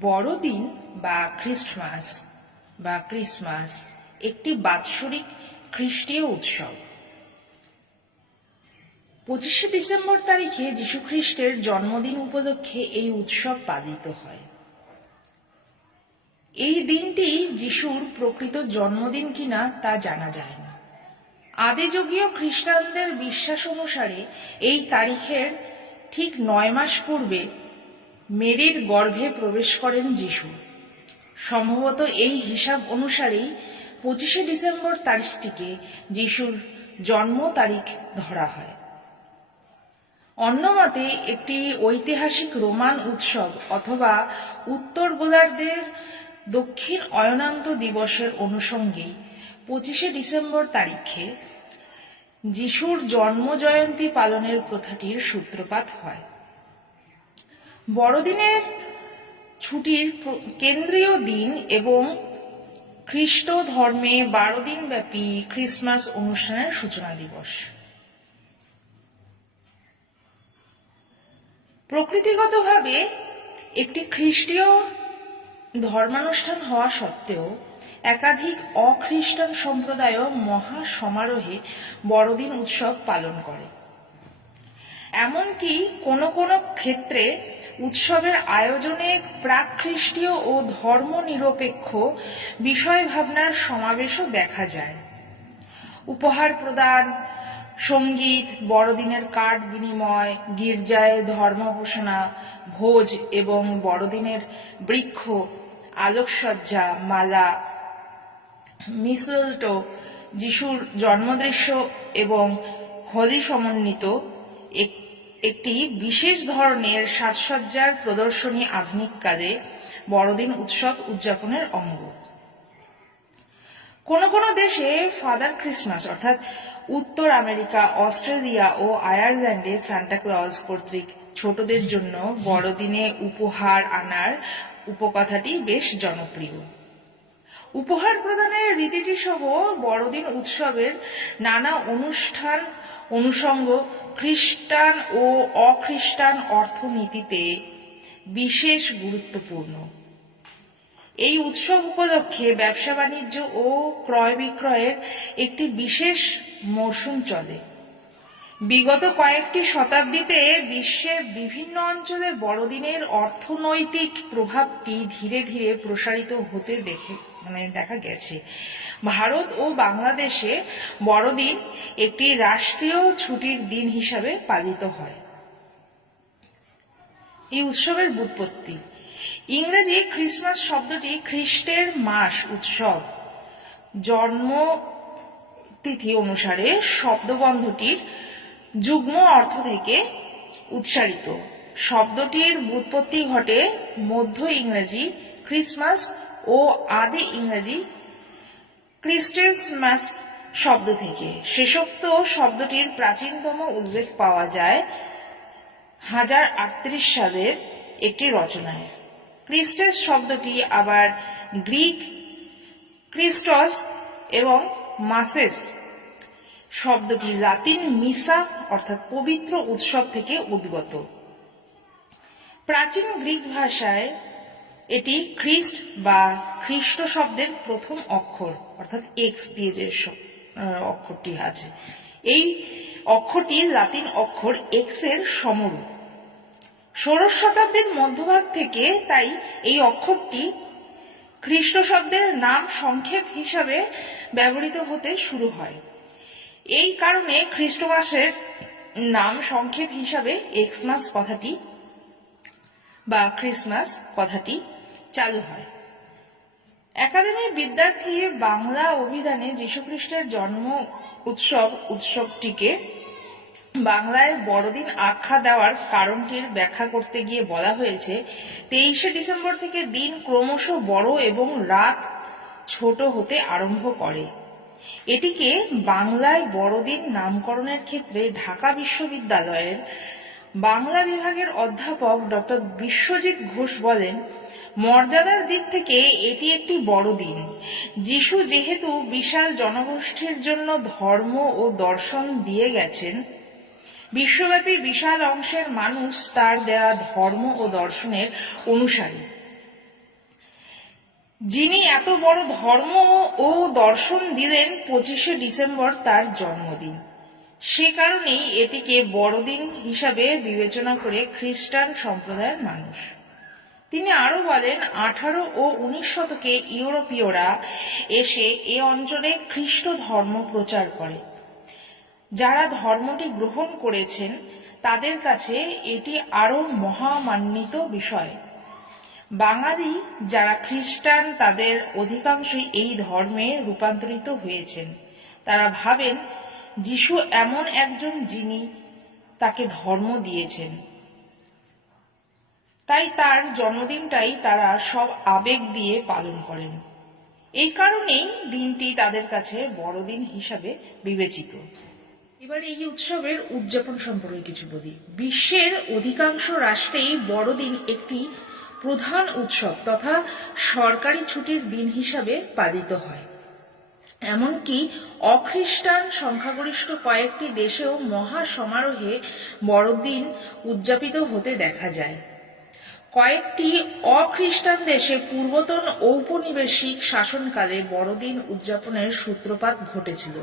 বড়দিন বা খ্রিস্টমাস। বা ক্রিসমাস একটি বাৎসরিক খ্রিস্টীয় উৎসব। পঁচিশে ডিসেম্বর তারিখে যীশুখ্রিস্টের জন্মদিন উপলক্ষে এই উৎসব পালিত হয়। এই দিনটি যিশুর প্রকৃত জন্মদিন কিনা তা জানা যায় না। আদিযুগীয় খ্রিস্টানদের বিশ্বাস অনুসারে এই তারিখের ঠিক নয় মাস পূর্বে মেরির গর্ভে প্রবেশ করেন যিশু। সম্ভবত এই হিসাব অনুসারেই পঁচিশে ডিসেম্বর তারিখটিকে যিশুর জন্ম তারিখ ধরা হয়। অন্যমতে, একটি ঐতিহাসিক রোমান উৎসব অথবা উত্তর গোলার্ধের দক্ষিণ অয়নান্ত দিবসের অনুষঙ্গেই পঁচিশে ডিসেম্বর তারিখে যিশুর জন্ম জয়ন্তী পালনের প্রথাটির সূত্রপাত হয়। বড়দিনের ছুটির কেন্দ্রীয় দিন এবং খ্রিস্ট ধর্মে বারো দিন ব্যাপী খ্রিসমাস অনুষ্ঠানের সূচনা দিবস। প্রকৃতিগতভাবে একটি খ্রিস্টীয় ধর্মানুষ্ঠান হওয়া সত্ত্বেও একাধিক অখ্রিস্টান সম্প্রদায়ও মহা সমারোহে বড়দিন উৎসব পালন করে। এমনকি কোনো কোনো ক্ষেত্রে উৎসবের আয়োজনে প্রাক খ্রিস্টীয় ও ধর্মনিরপেক্ষ বিষয় ভাবনার সমাবেশও দেখা যায়। উপহার প্রদান, সংগীত, বড়দিনের কার্ড বিনিময়, গির্জায় ধর্মঘোষণা ভোজ এবং বড়দিনের বৃক্ষ, আলোকসজ্জা, মালা, মিসলটো, যিশুর জন্মদৃশ্য এবং হোলি সমন্বিত এক- একটি বিশেষ ধরনের সাজসজ্জার প্রদর্শনী আধুনিক কালে বড়দিন উৎসব উদযাপনের অঙ্গ। কোন কোন দেশে ফাদার ক্রিসমাস, অর্থাৎ উত্তর আমেরিকা, অস্ট্রেলিয়া ও আয়ারল্যান্ডে সান্টা ক্লজ কর্তৃক ছোটদের জন্য বড়দিনে উপহার আনার উপকথাটি বেশ জনপ্রিয়। উপহার প্রদানের রীতিটি সহ বড়দিন উৎসবের নানা অনুষ্ঠান, অনুষঙ্গ খ্রিস্টান ও অখ্রিস্টান অর্থনীতিতে বিশেষ গুরুত্বপূর্ণ। এই উৎসব উপলক্ষে ব্যবসা বাণিজ্য ও ক্রয় বিক্রয়ের একটি বিশেষ মরশুম চলে। বিগত কয়েকটি শতাব্দীতে বিশ্বের বিভিন্ন অঞ্চলে বড়দিনের অর্থনৈতিক প্রভাবটি ধীরে ধীরে প্রসারিত হতে দেখে মানে দেখা গেছে। ভারত ও বাংলাদেশে বড়দিন একটি রাষ্ট্রীয় ছুটির দিন হিসাবে পালিত হয়। এই উৎসবের বুৎপত্তি। ইংরেজি ক্রিসমাস শব্দটি খ্রিস্টের মাস উৎসব। জন্ম তিথি অনুসারে শব্দবন্ধটির যুগ্ম অর্থ থেকে উচ্চারিত। শব্দটির বুৎপত্তি ঘটে মধ্য ইংরেজি ক্রিসমাস ও আদি ইংরেজি ক্রিস্টেসমাস শব্দ থেকে। শেষোক্ত শব্দটির প্রাচীনতম উল্লেখ পাওয়া যায় হাজার আটত্রিশ সালের একটি রচনায়। ক্রিস্টেস শব্দটি আবার গ্রিক ক্রিস্টস এবং মাসেস শব্দটি লাতিন মিসা, অর্থাৎ পবিত্র উৎসব থেকে উদ্গত। প্রাচীন গ্রিক ভাষায় এটি খ্রিস্ট বা খ্রিস্ট শব্দের প্রথম অক্ষর, অর্থাৎ এক্স দিয়ে যে অক্ষরটি আছে। এই অক্ষরটি লাতিন অক্ষর এক্সের সমরূপ। ষোড়শ শতাব্দীর মধ্যভাগ থেকে তাই এই অক্ষরটি খ্রিস্ট শব্দের নাম সংক্ষেপ হিসাবে ব্যবহৃত হতে শুরু হয়। এই কারণে খ্রিস্টমাসের নাম সংক্ষেপ হিসাবে এক্সমাস কথাটি বা ক্রিসমাস কথাটি চালু হয়। একাডেমির বিদ্যার্থী বাংলা অভিধানে যীশুখ্রিস্টের জন্ম উৎসব উৎসবটিকে বাংলায় বড়দিন আখ্যা দেওয়ার কারণটির ব্যাখ্যা করতে গিয়ে বলা হয়েছে, তেইশে ডিসেম্বর থেকে দিন ক্রমশ বড় এবং রাত ছোট হতে আরম্ভ করে। এটিকে বাংলায় বড়দিন নামকরণের ক্ষেত্রে ঢাকা বিশ্ববিদ্যালয়ের বাংলা বিভাগের অধ্যাপক ডক্টর বিশ্বজিৎ ঘোষ বলেন, মর্যাদার দিক থেকে এটি একটি বড় দিন যিশু যেহেতু বিশাল জনগোষ্ঠীর জন্য ধর্ম ও দর্শন দিয়ে গেছেন, বিশ্বব্যাপী বিশাল অংশের মানুষ তার দেয়া ধর্ম ও দর্শনের অনুসারী। যিনি এত বড় ধর্ম ও দর্শন দিলেন পঁচিশে ডিসেম্বর তার জন্মদিন। সে কারণেই এটিকে বড়দিন হিসাবে বিবেচনা করে খ্রিস্টান সম্প্রদায়ের মানুষ। তিনি আরও বলেন, আঠারো ও উনিশ শতকে ইউরোপীয়রা এসে এ অঞ্চলে খ্রিস্ট ধর্ম প্রচার করে। যারা ধর্মটি গ্রহণ করেছেন, তাদের কাছে এটি আরও মহামান্বিত বিষয়। বাঙালি যারা খ্রিস্টান, তাদের অধিকাংশই এই ধর্মে রূপান্তরিত হয়েছেন। তারা ভাবেন, যিশু এমন একজন যিনি তাকে ধর্ম দিয়েছেন। তাই তার জন্মদিনটাই তারা সব আবেগ দিয়ে পালন করেন। এই কারণেই দিনটি তাদের কাছে বড়দিন হিসাবে বিবেচিত। এবার এই উৎসবের উদযাপন সম্পর্কে কিছু বলি। বিশ্বের অধিকাংশ রাষ্ট্রেই বড়দিন একটি প্রধান উৎসব তথা সরকারি ছুটির দিন হিসাবে পালিত হয়। এমনকি অখ্রিস্টান সংখ্যাগরিষ্ঠ কয়েকটি দেশেও মহা সমারোহে বড়দিন উদযাপিত হতে দেখা যায়। কয়েকটি অখ্রিস্টান দেশে পূর্বতন ঔপনিবেশিক শাসনকালে বড়দিন উদযাপনের সূত্রপাত ঘটেছিল।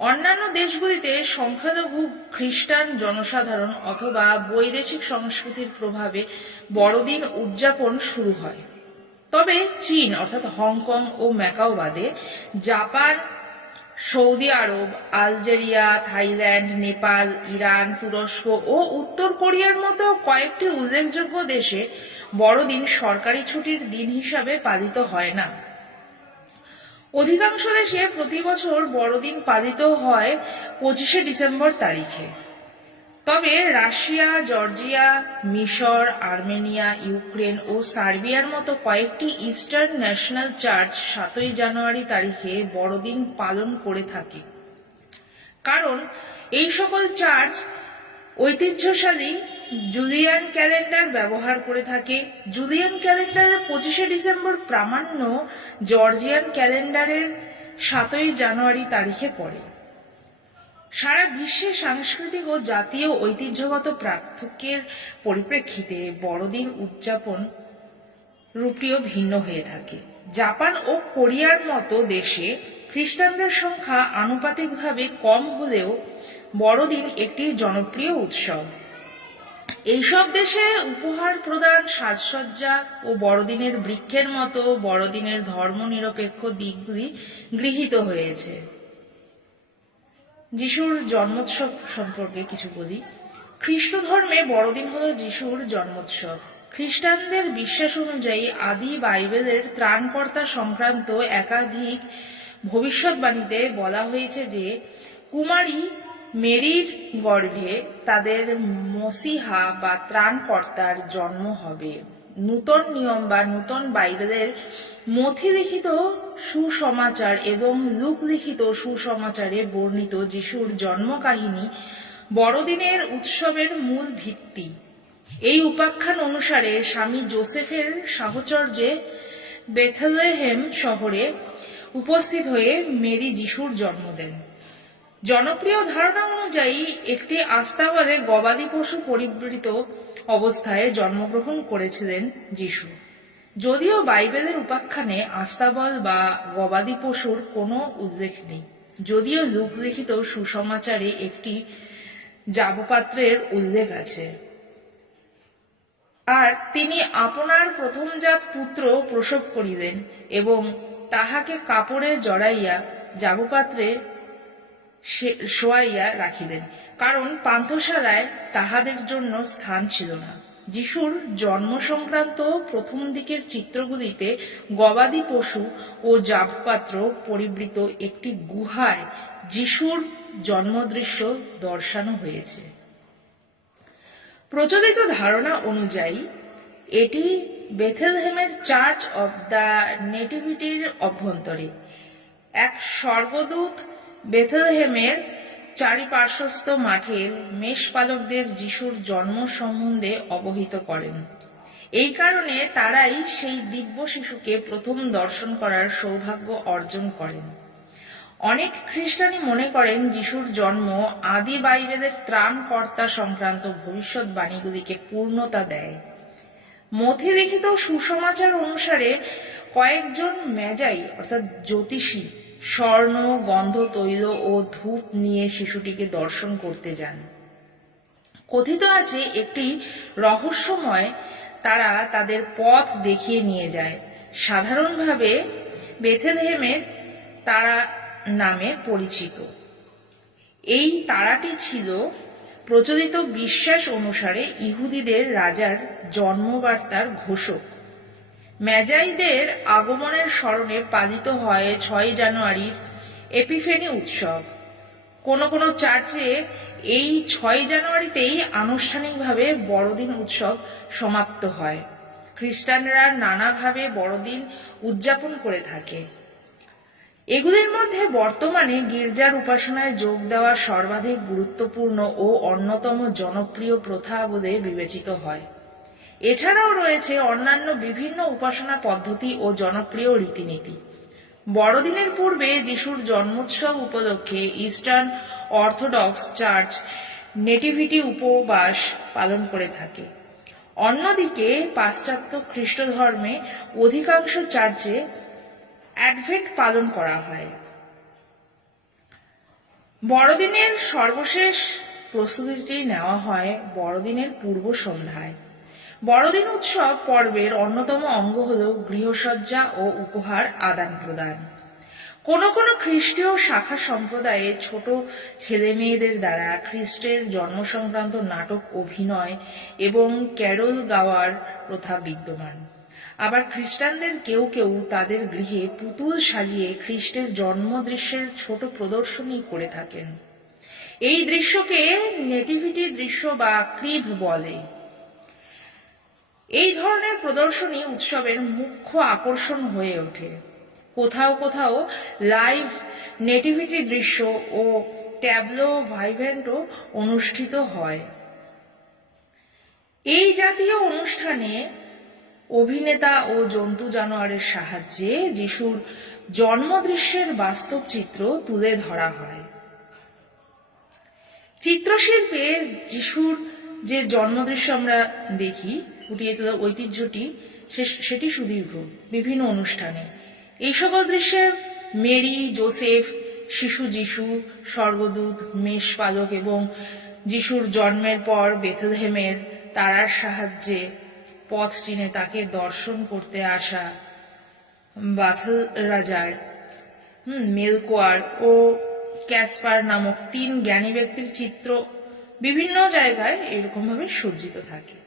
অন্যান্য দেশগুলিতে সংখ্যালঘু, খ্রিস্টান, জনসাধারণ অথবা বৈদেশিক সংস্কৃতির প্রভাবে বড়দিন উদযাপন শুরু হয়। তবে চীন, অর্থাৎ হংকং ও ম্যাকাও বাদে জাপান, সৌদি আরব, আলজেরিয়া, থাইল্যান্ড, নেপাল, ইরান, তুরস্ক ও উত্তর কোরিয়ার মতো কয়েকটি উল্লেখযোগ্য দেশে বড়দিন সরকারি ছুটির দিন হিসাবে পালিত হয় না। অধিকাংশ দেশে প্রতি বছর বড়দিন পালিত হয় পঁচিশে ডিসেম্বর তারিখে। তবে রাশিয়া, জর্জিয়া, মিশর, আর্মেনিয়া, ইউক্রেন ও সার্বিয়ার মতো কয়েকটি ইস্টার্ন ন্যাশনাল চার্চ সাতই জানুয়ারি তারিখে বড়দিন পালন করে থাকে। কারণ এই সকল চার্চ ঐতিহ্যশালী জুলিয়ান ক্যালেন্ডার ব্যবহার করে থাকে। জুলিয়ান ক্যালেন্ডারের পঁচিশে ডিসেম্বর প্রামাণ্য জর্জিয়ান ক্যালেন্ডারের সাতই জানুয়ারি তারিখে পড়ে। সারা বিশ্বে সাংস্কৃতিক ও জাতীয় ঐতিহ্যগত পার্থক্যের পরিপ্রেক্ষিতে বড়দিন উদযাপন রূপটিও ভিন্ন হয়ে থাকে। জাপান ও কোরিয়ার মতো দেশে খ্রিস্টানদের সংখ্যা আনুপাতিকভাবে কম হলেও বড়দিন একটি জনপ্রিয় উৎসব। এইসব দেশে উপহার প্রদান, সাজসজ্জা ও বড়দিনের বৃক্ষের মতো বড়দিনের ধর্মনিরপেক্ষ দিকগুলি গৃহীত হয়েছে। যিশুর জন্মোৎসব সম্পর্কে কিছু বলি। খ্রিস্ট ধর্মে বড়দিন হল যিশুর জন্মোৎসব। খ্রিস্টানদের বিশ্বাস অনুযায়ী আদি বাইবেলের ত্রাণকর্তা সংক্রান্ত একাধিক ভবিষ্যৎবাণীতে বলা হয়েছে যে, কুমারী মেরির গর্ভে তাদের মসিহা বা ত্রাণকর্তার জন্ম হবে। নূতন নিয়ম বা নূতন বাইবেলের মথি লিখিত সুসমাচার এবং লুক লিখিত সুসমাচারে বর্ণিত যিশুর জন্ম কাহিনী বড়দিনের উৎসবের মূল ভিত্তি। এই উপাখ্যান অনুসারে স্বামী জোসেফের সাহচর্যে বেথলেহেম শহরে উপস্থিত হয়ে মেরি যিশুর জন্ম দেন। জনপ্রিয় ধারণা অনুযায়ী, একটি আস্তাবলে গবাদি পশু পরিবৃত অবস্থায় জন্মগ্রহণ করেছিলেন যিশু। যদিও বাইবেলের উপাখ্যানে আস্তাবল বা গবাদি পশুর কোনো উল্লেখ নেই। যদিও লুক লিখিত সুসমাচারে একটি জাবপাত্রের উল্লেখ আছে। আর তিনি আপনার প্রথমজাত পুত্র প্রসব করিলেন এবং তাহাকে কাপড়ে জড়াইয়া জাবপাত্রে শোয়াইয়া রাখিলেন, কারণ পান্থশালায় তাহাদের জন্য স্থান ছিল না। যিশুর জন্ম সংক্রান্ত প্রথম দিকের চিত্রগুলিতে গবাদি পশু ও জাবপাত্র পরিবৃত একটি গুহায় যিশুর জন্মদৃশ্য দর্শানো হয়েছে। প্রচলিত ধারণা অনুযায়ী, এটি বেথেলহেমের চার্চ অব দ্য নেটিভিটির অভ্যন্তরে। এক স্বর্গদূত বেথলহেমের চারিপার্শ্বস্থ মাঠের মেষপালকদের যিশুর জন্ম সম্বন্ধে অবহিত করেন। এই কারণে তারাই সেই দিব্য শিশুকে প্রথম দর্শন করার সৌভাগ্য অর্জন করেন। অনেক খ্রিস্টানি মনে করেন যিশুর জন্ম আদি বাইবেলের ত্রাণকর্তা সংক্রান্ত ভবিষ্যৎবাণীগুলিকে পূর্ণতা দেয়। মথে লিখিত সুসমাচার অনুসারে কয়েকজন মেজাই, অর্থাৎ জ্যোতিষী স্বর্ণ, গন্ধ, তৈল ও ধূপ নিয়ে শিশুটিকে দর্শন করতে যান। কথিত আছে, একটি রহস্যময় তারা তাদের পথ দেখিয়ে নিয়ে যায়। সাধারণভাবে বেথেলহেমের তারা নামে পরিচিত। এই তারাটি ছিল প্রচলিত বিশ্বাস অনুসারে ইহুদিদের রাজার জন্মবার্তার ঘোষক। ম্যাজাইদের আগমনের স্মরণে পালিত হয় ছয় জানুয়ারির এপিফেনি উৎসব। কোন কোন চার্চে এই ছয় জানুয়ারিতেই আনুষ্ঠানিকভাবে বড়দিন উৎসব সমাপ্ত হয়। খ্রিস্টানরা নানাভাবে বড়দিন উদযাপন করে থাকে। এগুলির মধ্যে বর্তমানে গির্জার উপাসনায় যোগ দেওয়া সর্বাধিক গুরুত্বপূর্ণ ও অন্যতম জনপ্রিয় প্রথা বলে বিবেচিত হয়। এছাড়াও রয়েছে অন্যান্য বিভিন্ন উপাসনা পদ্ধতি ও জনপ্রিয় রীতিনীতি। বড়দিনের পূর্বে যিশুর জন্মোৎসব উপলক্ষে ইস্টার্ন অর্থোডক্স চার্চ নেটিভিটি উপবাস পালন করে থাকে। অন্যদিকে পাশ্চাত্য খ্রিস্ট ধর্মে অধিকাংশ চার্চে অ্যাডভেন্ট পালন করা হয়। বড়দিনের সর্বশেষ প্রস্তুতিটি নেওয়া হয় বড়দিনের পূর্ব সন্ধ্যায়। বড়দিন উৎসব পর্বের অন্যতম অঙ্গ হল গৃহসজ্জা ও উপহার আদান প্রদান। কোন কোন খ্রিস্টীয় শাখা সম্প্রদায়ে ছোট ছেলে মেয়েদের দ্বারা খ্রিস্টের জন্ম সংক্রান্ত নাটক অভিনয় এবং ক্যারল গাওয়ার প্রথা বিদ্যমান। আবার খ্রিস্টানদের কেউ কেউ তাদের গৃহে পুতুল সাজিয়ে খ্রিস্টের জন্ম দৃশ্যের ছোট প্রদর্শনী করে থাকেন। এই দৃশ্যকে নেটিভিটি দৃশ্য বা ক্রিভ বলে। এই ধরনের প্রদর্শনী উৎসবের মুখ্য আকর্ষণ হয়ে ওঠে। কোথাও কোথাও লাইভ নেটিভিটি দৃশ্য ও ট্যাবলো ভাইভেন্টও অনুষ্ঠিত হয়। এই জাতীয় অনুষ্ঠানে অভিনেতা ও জন্তু জানোয়ারের সাহায্যে যিশুর জন্মদৃশ্যের বাস্তব চিত্র তুলে ধরা হয়। চিত্রশিল্পে যিশুর যে জন্মদৃশ্য আমরা দেখি ফুটিয়ে তোলা ঐতিহ্যটি সেটি সুদীর্ঘ, বিভিন্ন অনুষ্ঠানে। এই সকল দৃশ্যে মেরি, জোসেফ, শিশু যিশু, স্বর্গদূত, মেষ পালক এবং যিশুর জন্মের পর বেথলেহেমের তারার সাহায্যে পথ চিনে তাকে দর্শন করতে আসা বাথল রাজার মেলকোয়ার ও ক্যাসপার নামক তিন জ্ঞানী ব্যক্তির চিত্র বিভিন্ন জায়গায় এরকমভাবে সজ্জিত থাকে।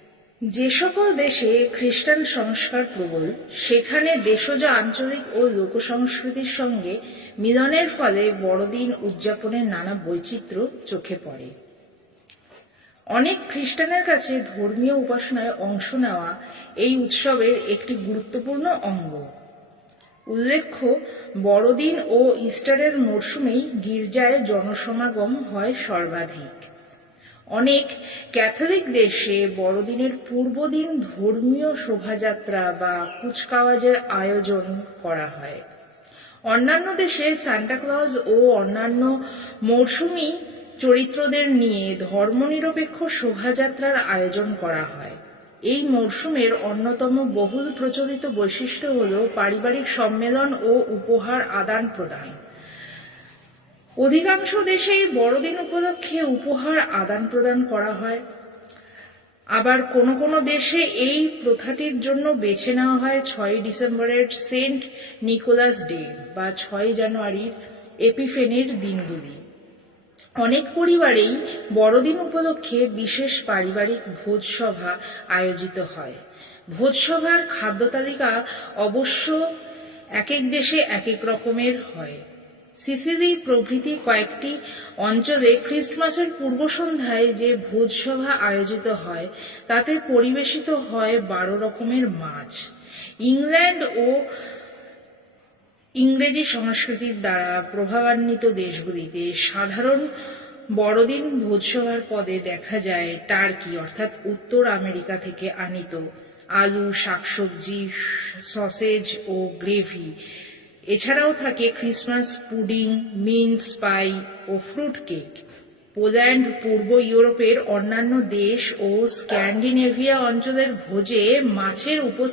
যে সকল দেশে খ্রিস্টান সংস্কার প্রবল, সেখানে দেশজ আঞ্চলিক ও লোক সংস্কৃতির সঙ্গে মিলনের ফলে বড়দিন উদযাপনের নানা বৈচিত্র্য চোখে পড়ে। অনেক খ্রিস্টানের কাছে ধর্মীয় উপাসনায় অংশ নেওয়া এই উৎসবের একটি গুরুত্বপূর্ণ অঙ্গ। উল্লেখ্য, বড়দিন ও ইস্টারের মরশুমেই গির্জায় জনসমাগম হয় সর্বাধিক। অনেক ক্যাথলিক দেশে বড়দিনের পূর্বদিন ধর্মীয় শোভাযাত্রা বা কুচকাওয়াজের আয়োজন করা হয়। অন্যান্য দেশে সান্টাক্লজ ও অন্যান্য মরশুমি চরিত্রদের নিয়ে ধর্মনিরপেক্ষ শোভাযাত্রার আয়োজন করা হয়। এই মরশুমের অন্যতম বহুল প্রচলিত বৈশিষ্ট্য হল পারিবারিক সম্মেলন ও উপহার আদান প্রদান। অধিকাংশ দেশেই বড়দিন উপলক্ষে উপহার আদান প্রদান করা হয়। আবার কোন কোন দেশে এই প্রথাটির জন্য বেছে নেওয়া হয় ছয় ডিসেম্বরের সেন্ট নিকোলাস ডে বা ছয় জানুয়ারির এপিফেনের দিনগুলি। অনেক পরিবারেই বড়দিন উপলক্ষে বিশেষ পারিবারিক ভোজসভা আয়োজিত হয়। ভোজসভার খাদ্য তালিকা অবশ্য এক এক দেশে এক এক রকমের হয়। সিসিলি প্রভৃতি কয়েকটি অঞ্চলে খ্রিস্টমাসের পূর্ব সন্ধ্যায় যে ভোজসভা আয়োজিত হয়, তাতে পরিবেশিত হয় বারো রকমের মাছ। ইংল্যান্ড ও ইংরেজি সংস্কৃতির দ্বারা প্রভাবান্বিত দেশগুলিতে সাধারণ বড়দিন ভোজসভার পদে দেখা যায় টার্কি, অর্থাৎ উত্তর আমেরিকা থেকে আনিত আলু, শাকসবজি, সসেজ ও গ্রেভি। এছাড়াও থাকে ক্রিসমাস পুডিং মিন্স পাই ও ফ্রুট কেক পোল্যান্ড পূর্ব ইউরোপের অন্যান্য দেশ ও স্ক্যান্ডিনেভিয়া অঞ্চলের ভোজে মাছের উপস্থিতি